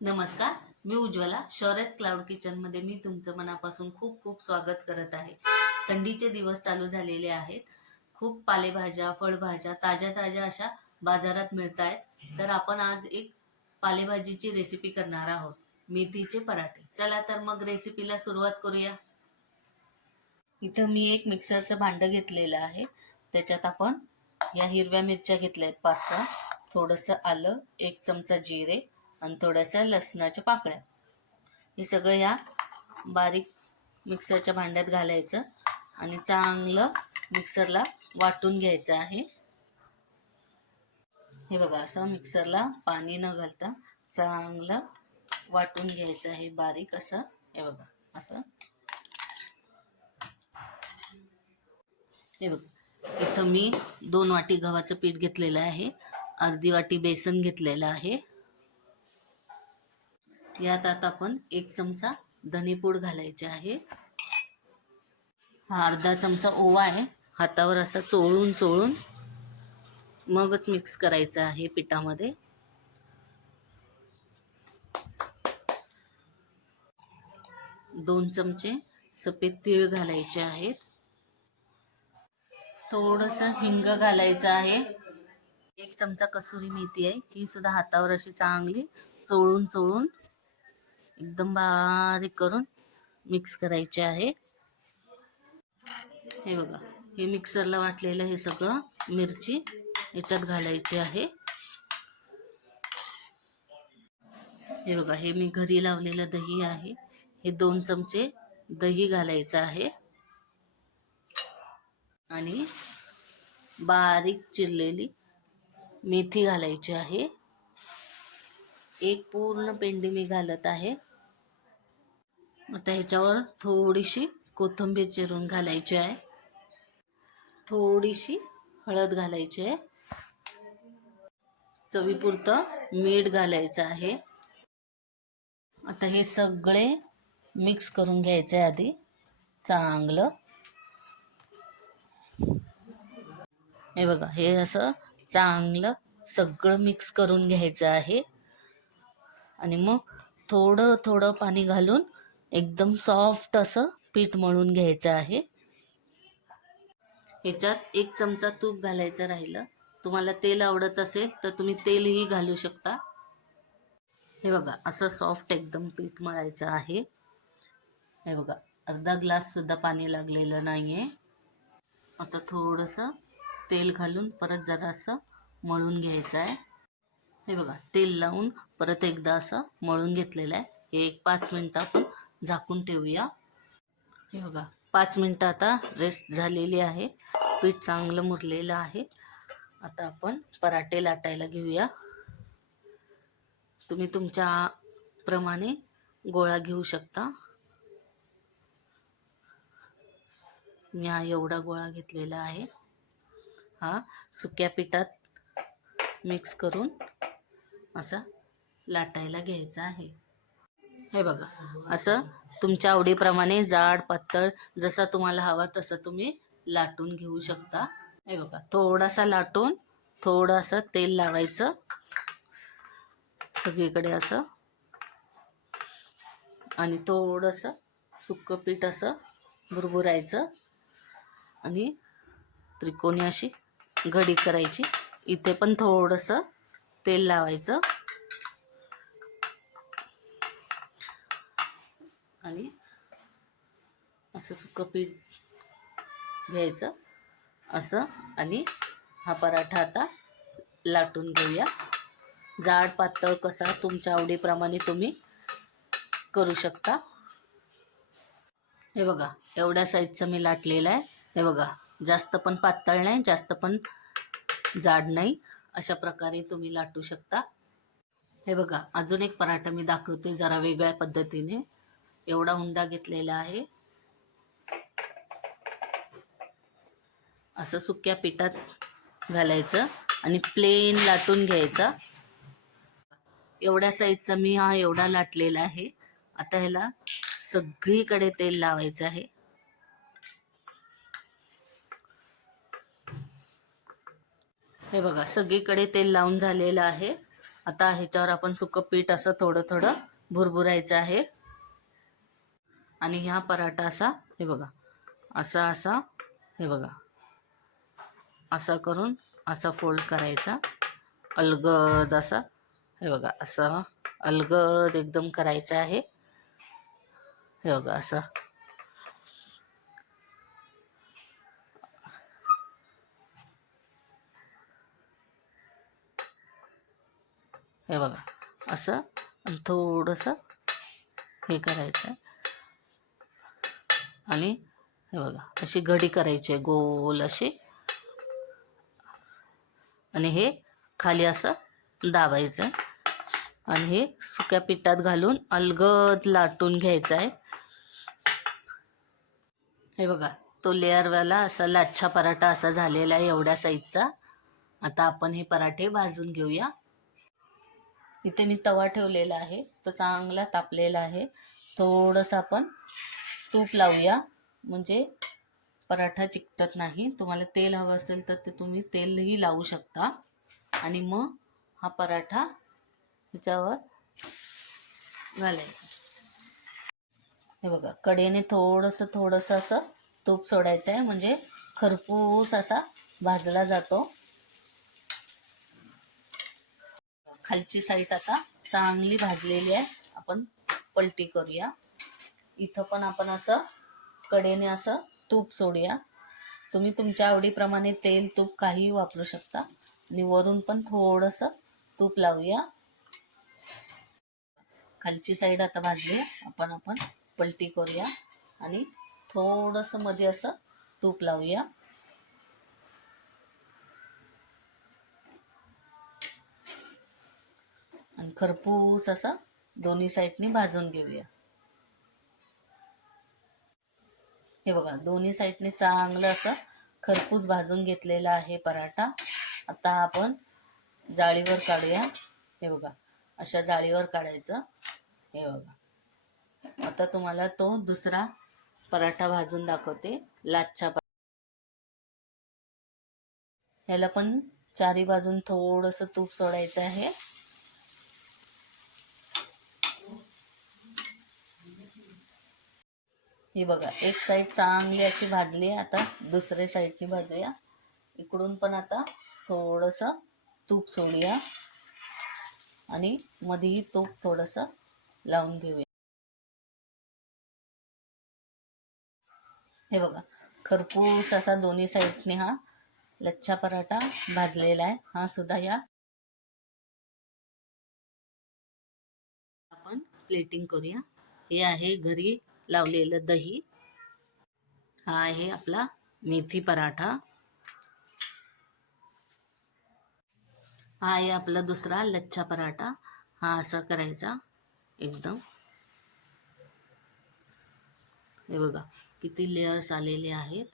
नमस्कार, मी उज्ज्वला. शौर्यच क्लाउड किचनमध्ये मी तुमचं मनापासून खूप खूप स्वागत करत आहे. थंडीचे दिवस चालू झालेले आहेत. खूप पालेभाज्या, फळभाज्या ताज्या ताज्या अशा बाजारात मिळत आहेत. तर आपण आज एक पालेभाजीची रेसिपी करणार आहोत, मेथीचे पराठे. चला तर मग रेसिपीला सुरुवात करूया. इथं मी एक मिक्सरचं भांडं घेतलेलं आहे. त्याच्यात आपण या हिरव्या मिरच्या घेतल्या आहेत 5-6, थोडंसं आलं, 1 चमचा जिरे आणि थोड्याशा लसणाच्या पाकळ्या. हे सगळं या बारीक मिक्सरच्या भांड्यात घालायचं आणि चांगलं मिक्सरला वाटून घ्यायचं आहे. हे बघा, असं मिक्सरला पाणी न घालता चांगलं वाटून घ्यायचं आहे बारीक असं. हे बघा असं. हे बघ, इथं मी 2 वाटी गव्हाचं पीठ घेतलेलं आहे, अर्धी वाटी बेसन घेतलेलं आहे. यात आता आपण 1 चमचा धनेपूड घालायचे आहे. हा अर्धा चमचा ओवा आहे. हातावर असं चोळून चोळून मगच मिक्स करायचं आहे पिठामध्ये. 2 चमचे सफेद तीळ घालायचे आहेत. थोडंसं हिंग घालायचं आहे. 1 चमचा कसुरी मेथी आहे, ही सुद्धा हातावर अशी चांगली चोळून चोळून एकदम बारीक करून मिक्स करायचे आहे. हे बघा, हे मिक्सरला वाटलेलं हे सगळं मिरची याच्यात घालायची आहे. हे बघा, हे मी घरी लावलेलं दही आहे, हे 2 चमचे दही घालायचं आहे आणि बारीक चिरलेली मेथी घालायची आहे. एक पूर्ण पेंडी मी घालत आहे. आता ह्याच्यावर थोडीशी कोथिंबीर चिरून घालायची आहे. थोडीशी हळद घालायची आहे. चवीपुरतं मीठ घालायचं आहे. आता हे सगळे मिक्स करून घ्यायचे आधी चांगलं. हे बघा, हे असं चांगलं सगळं मिक्स करून घ्यायचं आहे आणि मग थोडं थोडं पाणी घालून एकदम सॉफ्ट असं पीठ मळून घ्यायचं आहे. ह्याच्यात 1 चमचा तूप घालायचं राहिलं. तुम्हाला तेल आवडत असेल तर तुम्ही तेलही घालू शकता. हे बघा, असं सॉफ्ट एकदम पीठ मळायचं आहे. हे बघा, अर्धा ग्लास सुद्धा पाणी लागलेलं नाहीये. आता थोडंसं तेल घालून परत जरासं मळून घ्यायचं आहे. हे बघा, तेल लावून परत एकदा असं मळून घेतलेलं आहे. हे 5 मिनिटं आपण झाकून ठेवूया. हे बघा, 5 मिनिटं आता रेस्ट झालेली आहे. पीठ चांगलं मुरलेलं आहे. आता आपण पराठे लाटायला घेऊया. तुम्ही तुमच्या प्रमाणे गोळा घेऊ शकता. मी हा एवढा गोळा घेतलेला आहे. हा सुक्या पिठात मिक्स करून असा लाटायला घ्यायचा आहे. हे बघा, असं तुमच्या आवडीप्रमाणे जाड पातळ जसा तुम्हाला हवा तसं तुम्ही लाटून घेऊ शकता. हे बघा, थोडासा लाटून थोडंसं तेल लावायचं सगळीकडे असं आणि थोडंसं सुक्कं पीठ असं भुरभुरायचं आणि त्रिकोणी अशी घडी करायची. इथे पण थोडंसं तेल लावायचं आणि असं सुक्कं पीठ घ्यायचं असं आणि हा पराठा आता लाटून घेऊया. जाड पातळ कसा तुमच्या आवडीप्रमाणे तुम्ही करू शकता. हे बघा, एवढ्या साईजचं मी लाटलेलं आहे. हे बघा, जास्त पण पातळ नाही, जास्त पण जाड नाही. अशा प्रकारे तुम्ही लाटू शकता. हे बघा, अजून एक पराठा मी दाखवते जरा वेगळ्या पद्धतीने. एवढा हुंडा घेतलेला आहे. असं सुक्या पिठात घालायचं आणि प्लेन लाटून घ्यायचा. एवढ्या साईजचा मी हा एवढा लाटलेला आहे. आता ह्याला सगळीकडे तेल लावायचं आहे. हे बघा, सगळीकडे तेल लावून झालेलं आहे. आता ह्याच्यावर आपण सुकं पीठ असं थोडं थोडं भुरभुरायचं आहे. आणि ह्या पराठा असा हे बघा असा असा हे बघा असा करून असा फोल्ड करायचा अलगद असा हे बघा असं अलगद एकदम करायचं आहे. हे बघा असं हे बघा असं आणि थोडंसं हे करायचं आणि हे बघा अशी घडी करायची आहे गोल अशी आणि हे खाली असं दाबायचं आणि हे सुक्या पिठात घालून अलगद लाटून घ्यायचं आहे. हे बघा तो लेअरवाला असा लाच्छा पराठा असा झालेला आहे एवढ्या साईजचा. आता आपण हे पराठे भाजून घेऊया. इथे मी तवा ठेवलेला आहे, तो चांगला तापलेला आहे. थोडंसं आपण तूप लावूया म्हणजे पराठा चिकटत नाही. तुम्हाला तेल हवं असेल तर ते तुम्ही तेलही लावू शकता आणि मग हा पराठा ह्याच्यावर घालायचा. हे बघा कडेने थोडंसं असं तूप सोडायचं आहे म्हणजे खरपूस असा भाजला जातो. खालची साईड आता चांगली भाजलेली आहे. आपण पलटी करूया. इथं पण आपण असं कडेने असं तूप सोडूया. तुम्ही तुमच्या आवडीप्रमाणे तेल तूप काहीही वापरू शकता आणि वरून पण थोडंसं तूप लावूया. खालची साईड आता भाजली. आपण पलटी करूया आणि थोडंसं मध्ये असं तूप लावूया. आणि खरपूस असं दोन्ही साईडनी भाजून घेऊया. हे बघा दोन्ही साईडने चांगलं असं खरपूस भाजून घेतलेला आहे पराठा. आता आपण जाळीवर काढूया. हे बघा अशा जाळीवर काढायचं. हे बघा आता तुम्हाला तो दुसरा पराठा भाजून दाखवते लाच्छा पराठा. ह्याला पण चारी बाजून थोडंसं तूप सोडायचं आहे. हे बघा एक साईड चांगली अशी भाजली आहे. आता दुसऱ्या साईडनी भाजूया. इकडून पण आता थोडंसं तूप सोडूया आणि मध्येही तूप थोडंसं लावून घेऊया. हे बघा खरपूस असा दोन्ही साईडने हा लच्छा पराठा भाजलेला आहे. हा सुद्धा या आपण प्लेटिंग करूया. हे आहे घरी लावलेलं दही. हा आहे आपला मेथी पराठा. हा आहे आपला दुसरा लच्छा पराठा. हा असा करायचा एकदम. हे बघा किती लेयर्स आलेले आहेत.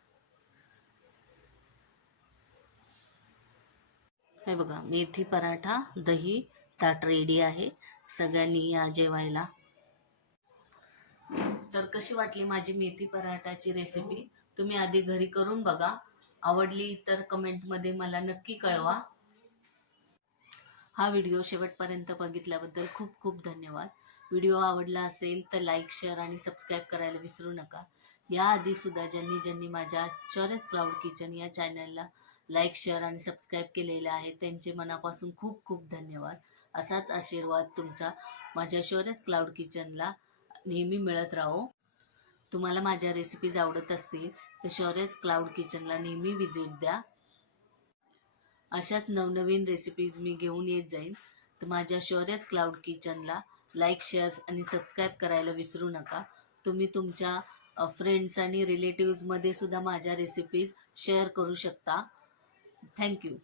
हे बघा मेथी पराठा दही ताट रेडी आहे. सगळ्यांनी या जेवायला. तर कशी वाटली माझी मेथी पराठाची रेसिपी? तुम्ही आधी घरी करून बघा. आवडली तर कमेंटमध्ये मला नक्की कळवा. हा व्हिडिओ शेवटपर्यंत बघितल्याबद्दल खूप खूप धन्यवाद. व्हिडिओ आवडला असेल तर लाईक शेअर आणि सबस्क्राईब करायला विसरू नका. याआधी सुद्धा ज्यांनी माझ्या शौर्यस क्लाउड किचन या चॅनलला लाईक शेअर आणि सबस्क्राईब केलेले आहे त्यांचे मनापासून खूप खूप धन्यवाद. असाच आशीर्वाद तुमचा माझ्या शौर्यस क्लाउड किचनला नेहमी मिळत राहो. तुम्हाला माझ्या रेसिपीज आवडत असतील तर शौर्यस क्लाउड किचनला नेहमी विजिट द्या. अशाच नवनवीन रेसिपीज मी घेऊन येत जाईन. तर माझ्या शौर्यस क्लाउड किचनला लाईक शेअर आणि सबस्क्राईब करायला विसरू नका. तुम्ही तुमच्या फ्रेंड्स आणि रिलेटिव्समध्ये सुद्धा माझ्या रेसिपीज शेअर करू शकता. थँक्यू.